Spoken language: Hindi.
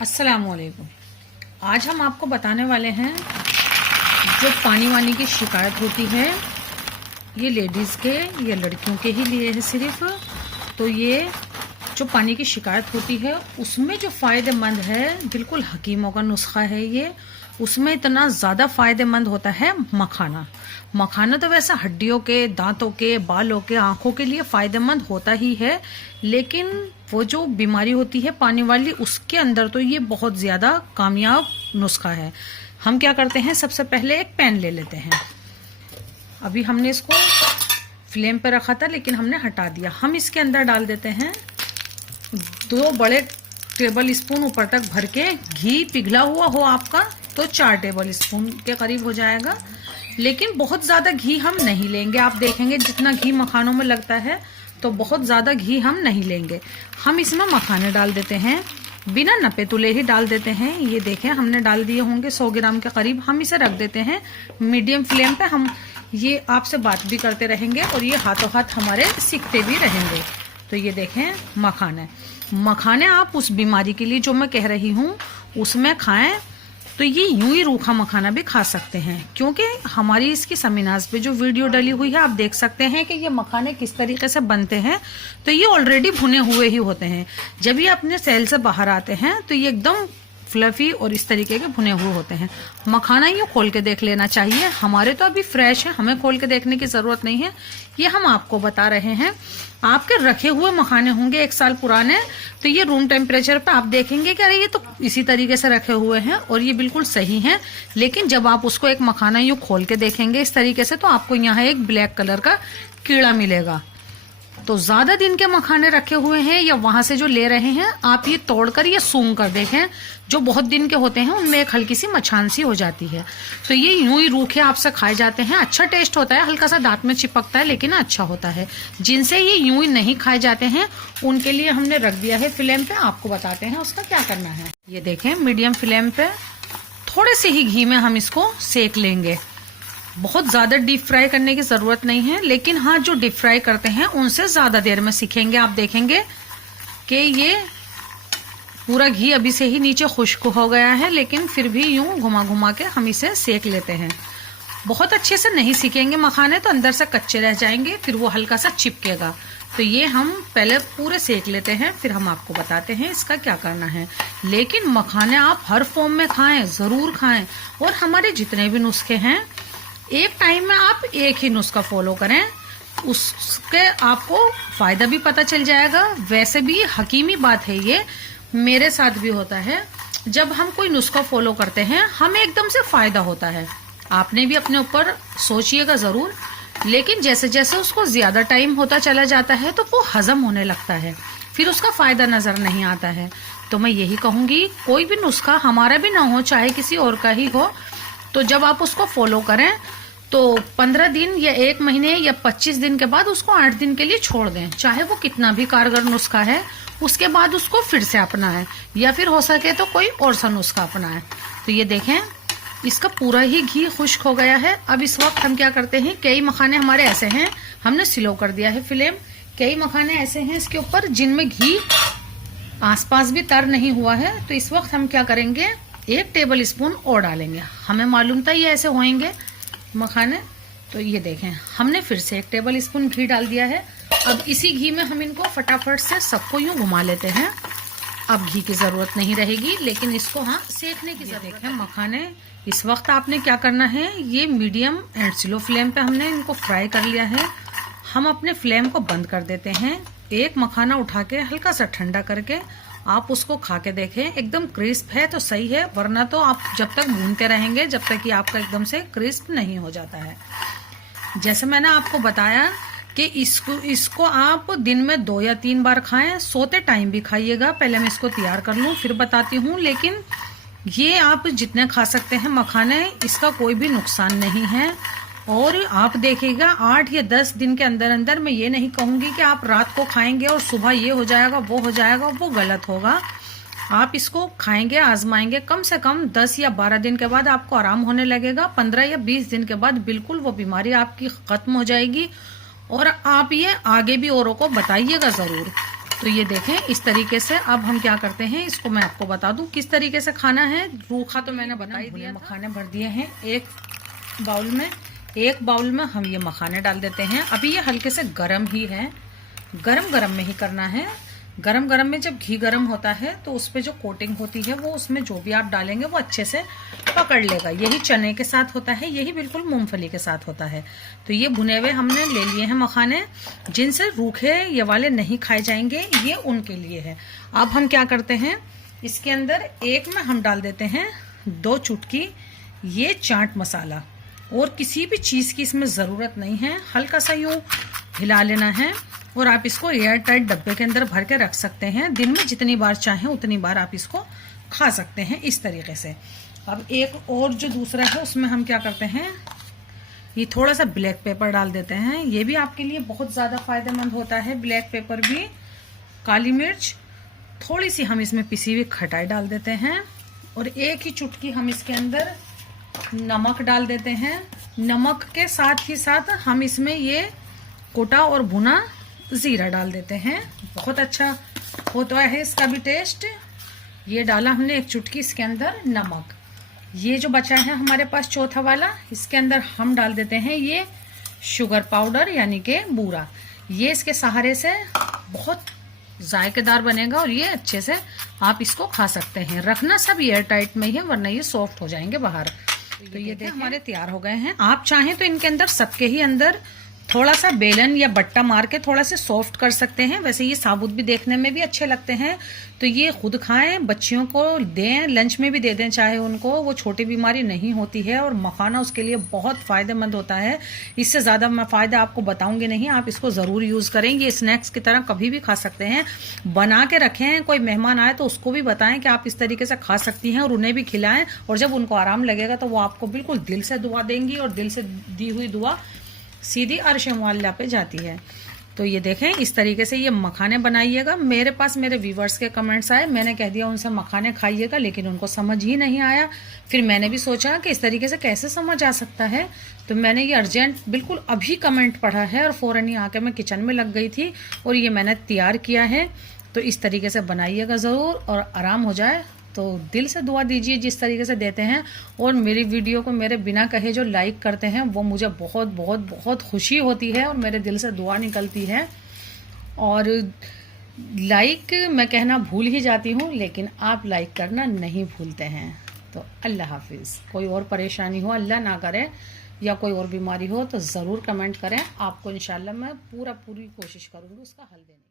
अस्सलामुअलैकुम। आज हम आपको बताने वाले हैं जो पानी वानी की शिकायत होती है, ये लेडीज़ के या लड़कियों के ही लिए है सिर्फ। तो ये जो पानी की शिकायत होती है उसमें जो फ़ायदेमंद है, बिल्कुल हकीमों का नुस्खा है ये। उसमें इतना ज़्यादा फ़ायदेमंद होता है मखाना। मखाना तो वैसे हड्डियों के, दांतों के, बालों के, आँखों के लिए फ़ायदेमंद होता ही है, लेकिन वो जो बीमारी होती है पानी वाली, उसके अंदर तो ये बहुत ज़्यादा कामयाब नुस्खा है। हम क्या करते हैं, सबसे पहले एक पैन ले लेते हैं। अभी हमने इसको फ्लेम पे रखा था लेकिन हमने हटा दिया। हम इसके अंदर डाल देते हैं 2 बड़े टेबल स्पून ऊपर तक भर के घी। पिघला हुआ हो आपका तो 4 टेबल स्पून के करीब हो जाएगा, लेकिन बहुत ज़्यादा घी हम नहीं लेंगे। आप देखेंगे जितना घी मखानों में लगता है तो बहुत ज़्यादा घी हम नहीं लेंगे। हम इसमें मखाने डाल देते हैं, बिना नपे तुले ही डाल देते हैं। ये देखें हमने डाल दिए होंगे 100 ग्राम के करीब। हम इसे रख देते हैं मीडियम फ्लेम पे। हम ये आपसे बात भी करते रहेंगे और ये हाथों हाथ हमारे सीखते भी रहेंगे। तो ये देखें मखाने आप उस बीमारी के लिए जो मैं कह रही हूँ उसमें खाएं तो ये यूं ही रूखा मखाना भी खा सकते हैं, क्योंकि हमारी इसकी समीनाज पे जो वीडियो डली हुई है आप देख सकते हैं कि ये मखाने किस तरीके से बनते हैं। तो ये ऑलरेडी भुने हुए ही होते हैं। जब ये अपने सेल से बाहर आते हैं तो ये एकदम फ्लफी और इस तरीके के भुने हुए होते हैं। मखाना यूं खोल के देख लेना चाहिए। हमारे तो अभी फ्रेश है, हमें खोल के देखने की जरूरत नहीं है। ये हम आपको बता रहे हैं। आपके रखे हुए मखाने होंगे 1 साल पुराने, तो ये रूम टेम्परेचर पे आप देखेंगे कि अरे ये तो इसी तरीके से रखे हुए हैं और ये बिल्कुल सही हैं। लेकिन जब आप उसको एक मखाना यूं खोल के देखेंगे इस तरीके से, तो आपको यहाँ एक ब्लैक कलर का कीड़ा मिलेगा। तो ज्यादा दिन के मखाने रखे हुए हैं या वहां से जो ले रहे हैं, आप ये तोड़कर ये सूंघ कर देखें। जो बहुत दिन के होते हैं उनमें एक हल्की सी मछान सी हो जाती है। तो ये यूं ही रूखे आपसे खाए जाते हैं। अच्छा टेस्ट होता है, हल्का सा दांत में चिपकता है लेकिन अच्छा होता है। जिनसे ये यूं ही नहीं खाए जाते हैं उनके लिए हमने रख दिया है फ्लेम पे। आपको बताते हैं उसका क्या करना है। ये देखें मीडियम फ्लेम पे थोड़े से ही घी में हम इसको सेक लेंगे। बहुत ज्यादा डीप फ्राई करने की जरूरत नहीं है, लेकिन हाँ जो डीप फ्राई करते हैं उनसे ज्यादा देर में सीखेंगे। आप देखेंगे कि ये पूरा घी अभी से ही नीचे खुश्क हो गया है, लेकिन फिर भी यूं घुमा घुमा के हम इसे सेक लेते हैं। बहुत अच्छे से नहीं सीखेंगे मखाने तो अंदर से कच्चे रह जाएंगे, फिर वो हल्का सा चिपकेगा। तो ये हम पहले पूरे सेक लेते हैं, फिर हम आपको बताते हैं इसका क्या करना है। लेकिन मखाने आप हर फॉर्म में खाएं, जरूर खाएं। और हमारे जितने भी नुस्खे हैं एक टाइम में आप एक ही नुस्खा फॉलो करें, उसके आपको फायदा भी पता चल जाएगा। वैसे भी हकीमी बात है, ये मेरे साथ भी होता है। जब हम कोई नुस्खा फॉलो करते हैं हमें एकदम से फायदा होता है। आपने भी अपने ऊपर सोचिएगा जरूर, लेकिन जैसे जैसे उसको ज्यादा टाइम होता चला जाता है तो वो हजम होने लगता है, फिर उसका फायदा नजर नहीं आता है। तो मैं यही कहूंगी, कोई भी नुस्खा हमारा भी ना हो चाहे किसी और का ही हो, तो जब आप उसको फॉलो करें तो 15 दिन या 1 महीने या 25 दिन के बाद उसको 8 दिन के लिए छोड़ दें। चाहे वो कितना भी कारगर नुस्खा है, उसके बाद उसको फिर से अपनाएं, या फिर हो सके तो कोई और सा नुस्खा अपनाएं। तो ये देखें इसका पूरा ही घी खुश्क हो गया है। अब इस वक्त हम क्या करते हैं, कई मखाने हमारे ऐसे हैं, हमने स्लो कर दिया है फ्लेम। कई मखाने ऐसे हैं इसके ऊपर जिनमें घी आसपास भी तर नहीं हुआ है। तो इस वक्त हम क्या करेंगे, 1 टेबल स्पून और डालेंगे। हमें मालूम था ये ऐसे होंगे मखाने। तो ये देखें हमने फिर से 1 टेबल स्पून घी डाल दिया है। अब इसी घी में हम इनको फटाफट से सबको यूं घुमा लेते हैं। अब घी की जरूरत नहीं रहेगी, लेकिन इसको हाँ सेकने की जरूरत है। मखाने इस वक्त आपने क्या करना है, ये मीडियम एंड स्लो फ्लेम पे हमने इनको फ्राई कर लिया है। हम अपने फ्लेम को बंद कर देते हैं। एक मखाना उठा के हल्का सा ठंडा करके आप उसको खा के देखें। एकदम क्रिस्प है तो सही है, वरना तो आप जब तक भूनते रहेंगे जब तक कि आपका एकदम से क्रिस्प नहीं हो जाता है। जैसे मैंने आपको बताया कि इसको आप दिन में 2 या 3 बार खाएं, सोते टाइम भी खाइएगा। पहले मैं इसको तैयार कर लूं फिर बताती हूँ। लेकिन ये आप जितने खा सकते हैं मखाने, इसका कोई भी नुकसान नहीं है। और आप देखिएगा 8 या 10 दिन के अंदर अंदर, मैं ये नहीं कहूंगी कि आप रात को खाएंगे और सुबह ये हो जाएगा वो हो जाएगा, वो गलत होगा। आप इसको खाएंगे, आजमाएंगे, कम से कम 10 या 12 दिन के बाद आपको आराम होने लगेगा। 15 या 20 दिन के बाद बिल्कुल वो बीमारी आपकी खत्म हो जाएगी। और आप ये आगे भी औरों को बताइएगा जरूर। तो ये देखें इस तरीके से। अब हम क्या करते हैं, इसको मैं आपको बता दूं किस तरीके से खाना है। रूखा तो मैंने बता ही दिया। मखाने भर दिए हैं एक बाउल में हम ये मखाने डाल देते हैं। अभी ये हल्के से गरम ही है, गरम में ही करना है। गरम में जब घी गरम होता है तो उस पे जो कोटिंग होती है वो उसमें जो भी आप डालेंगे वो अच्छे से पकड़ लेगा। यही चने के साथ होता है, यही बिल्कुल मूंगफली के साथ होता है। तो ये भुने हुए हमने ले लिए हैं मखाने, जिनसे रूखे ये वाले नहीं खाए जाएंगे, ये उनके लिए है। अब हम क्या करते हैं, इसके अंदर एक में हम डाल देते हैं 2 चुटकी ये चाट मसाला। और किसी भी चीज़ की इसमें ज़रूरत नहीं है, हल्का सा यूँ हिला लेना है। और आप इसको एयर टाइट डब्बे के अंदर भर के रख सकते हैं। दिन में जितनी बार चाहें उतनी बार आप इसको खा सकते हैं इस तरीके से। अब एक और जो दूसरा है उसमें हम क्या करते हैं, ये थोड़ा सा ब्लैक पेपर डाल देते हैं। ये भी आपके लिए बहुत ज़्यादा फायदेमंद होता है, ब्लैक पेपर भी। काली मिर्च, थोड़ी सी हम इसमें पिसी हुई खटाई डाल देते हैं। और एक ही चुटकी हम इसके अंदर नमक डाल देते हैं। नमक के साथ ही साथ हम इसमें ये कोटा और भुना जीरा डाल देते हैं। बहुत अच्छा होता है इसका भी टेस्ट। ये डाला हमने एक चुटकी इसके अंदर नमक। ये जो बचा है हमारे पास चौथा वाला, इसके अंदर हम डाल देते हैं ये शुगर पाउडर यानी कि बूरा। ये इसके सहारे से बहुत जायकेदार बनेगा और ये अच्छे से आप इसको खा सकते हैं। रखना सब एयर टाइट में ही है, वरना ये सॉफ्ट हो जाएंगे बाहर। तो ये देखिए हमारे तैयार हो गए हैं। आप चाहें तो इनके अंदर सबके ही अंदर थोड़ा सा बेलन या बट्टा मार के थोड़ा से सॉफ्ट कर सकते हैं। वैसे ये साबुत भी देखने में भी अच्छे लगते हैं। तो ये खुद खाएं, बच्चियों को दें, लंच में भी दे दें चाहे उनको, वो छोटी बीमारी नहीं होती है। और मखाना उसके लिए बहुत फायदेमंद होता है। इससे ज़्यादा मैं फ़ायदा आपको बताऊंगी नहीं, आप इसको ज़रूर यूज़ करें। ये स्नैक्स की तरह कभी भी खा सकते हैं। बना के रखें, कोई मेहमान आए तो उसको भी बताएं कि आप इस तरीके से खा सकती हैं और उन्हें भी खिलाएं। और जब उनको आराम लगेगा तो वो आपको बिल्कुल दिल से दुआ देंगी, और दिल से दी हुई दुआ सीधी अर्श मुअल्ला पे जाती है। तो ये देखें इस तरीके से ये मखाने बनाइएगा। मेरे पास मेरे व्यूवर्स के कमेंट्स आए, मैंने कह दिया उनसे मखाने खाइएगा, लेकिन उनको समझ ही नहीं आया। फिर मैंने भी सोचा कि इस तरीके से कैसे समझ आ सकता है। तो मैंने ये अर्जेंट बिल्कुल अभी कमेंट पढ़ा है और फ़ौरन ही आके मैं किचन में लग गई थी और ये मैंने तैयार किया है। तो इस तरीके से बनाइएगा ज़रूर और आराम हो जाए। तो दिल से दुआ दीजिए जिस तरीके से देते हैं। और मेरी वीडियो को मेरे बिना कहे जो लाइक करते हैं वो मुझे बहुत बहुत बहुत खुशी होती है और मेरे दिल से दुआ निकलती है। और लाइक मैं कहना भूल ही जाती हूँ, लेकिन आप लाइक करना नहीं भूलते हैं। तो अल्लाह हाफिज़। कोई और परेशानी हो अल्लाह ना करे या कोई और बीमारी हो तो ज़रूर कमेंट करें। आपको इंशाल्लाह मैं पूरी कोशिश करूँगी उसका हल देने की।